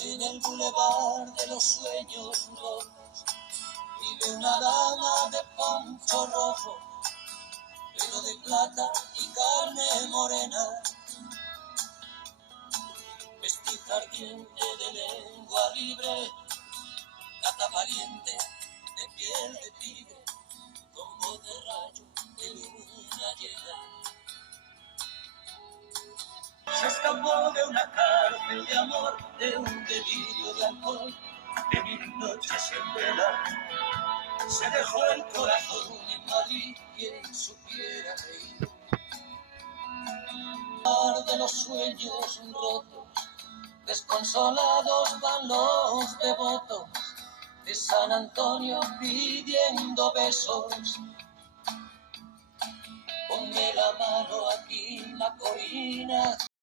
En el bulevar de los sueños rojos vive una dama de poncho rojo, pelo de plata y carne morena, vestiza ardiente de lengua libre, gata valiente de piel de tigre, con voz de rayo de luna llena. Se escapó de una cárcel de amor, de un delirio de alcohol, de 1000 noches en vela. Se dejó el corazón en Madrid, quien supiera reír. De los sueños rotos, desconsolados van los devotos de San Antonio pidiendo besos. Ponme la mano aquí, Macorina,